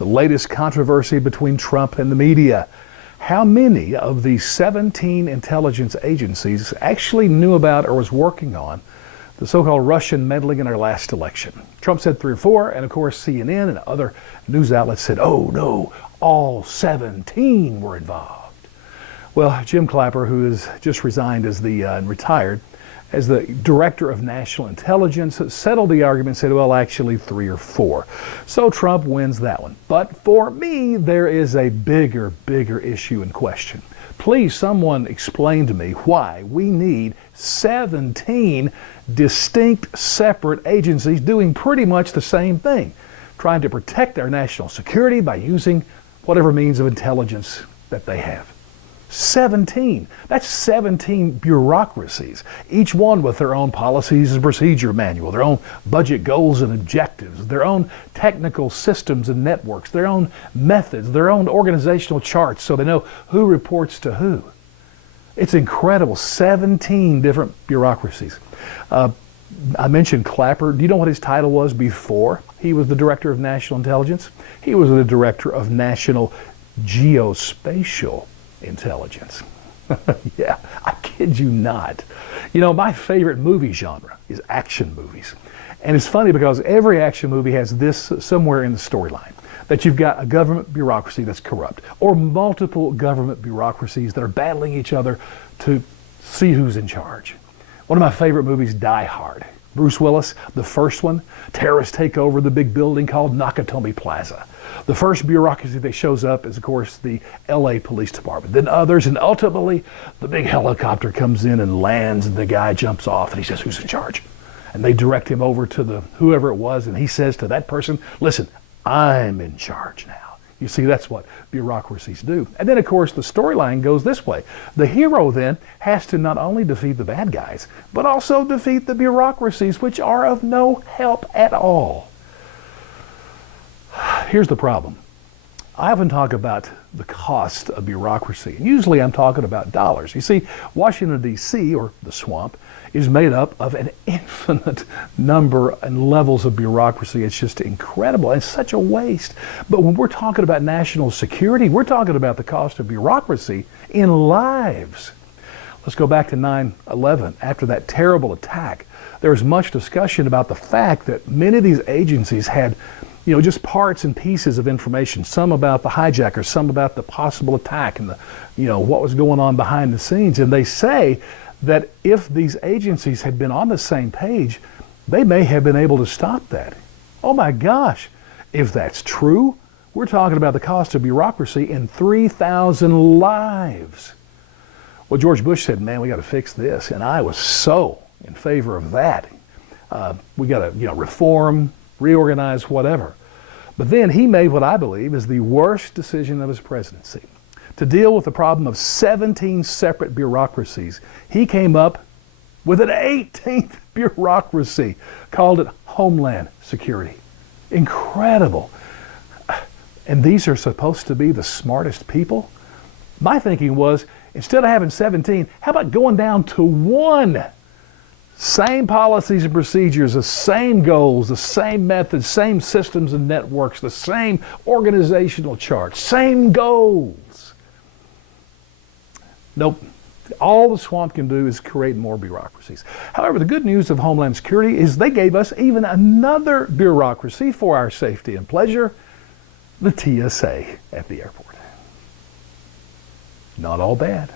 the latest controversy between Trump and the media. How many of the 17 intelligence agencies actually knew about or was working on the so-called Russian meddling in our last election? Trump said 3 or 4, and of course CNN and other news outlets said, oh no, all 17 were involved. Well, Jim Clapper, who has just resigned as retired as the director of national intelligence, settled the argument and said, well, actually 3 or 4. So Trump wins that one. But for me, there is a bigger issue in question. Please, someone explain to me why we need 17 distinct, separate agencies doing pretty much the same thing, trying to protect our national security by using whatever means of intelligence that they have. 17. That's 17 bureaucracies, each one with their own policies and procedure manual, their own budget goals and objectives, their own technical systems and networks, their own methods, their own organizational charts so they know who reports to who. It's incredible. 17 different bureaucracies. I mentioned Clapper. Do you know what his title was before he was the Director of National Intelligence? He was the Director of National Geospatial Intelligence. Yeah, I kid you not. You know, my favorite movie genre is action movies. And it's funny because every action movie has this somewhere in the storyline, that you've got a government bureaucracy that's corrupt, or multiple government bureaucracies that are battling each other to see who's in charge. One of my favorite movies, Die Hard. Bruce Willis, the first one, terrorists take over the big building called Nakatomi Plaza. The first bureaucracy that shows up is, of course, the LA Police Department. Then others, and ultimately, the big helicopter comes in and lands, and the guy jumps off, and he says, who's in charge? And they direct him over to whoever it was, and he says to that person, listen, I'm in charge now. You see, that's what bureaucracies do. And then, of course, the storyline goes this way. The hero then has to not only defeat the bad guys, but also defeat the bureaucracies, which are of no help at all. Here's the problem. I often talk about the cost of bureaucracy. And usually I'm talking about dollars. You see, Washington, D.C., or the swamp, is made up of an infinite number and levels of bureaucracy. It's just incredible. It's such a waste. But when we're talking about national security, we're talking about the cost of bureaucracy in lives. Let's go back to 9/11. After that terrible attack, there was much discussion about the fact that many of these agencies had just parts and pieces of information, some about the hijackers, some about the possible attack and what was going on behind the scenes. And they say that if these agencies had been on the same page, they may have been able to stop that. Oh my gosh, if that's true, we're talking about the cost of bureaucracy in 3,000 lives. Well, George Bush said, man, we got to fix this. And I was so in favor of that. We got to reform, reorganize, whatever. But then he made what I believe is the worst decision of his presidency. To deal with the problem of 17 separate bureaucracies, he came up with an 18th bureaucracy, called it Homeland Security. Incredible. And these are supposed to be the smartest people? My thinking was, instead of having 17, how about going down to 1? Same policies and procedures, the same goals, the same methods, same systems and networks, the same organizational charts, same goals. Nope. All the swamp can do is create more bureaucracies. However, the good news of Homeland Security is they gave us even another bureaucracy for our safety and pleasure, the TSA at the airport. Not all bad.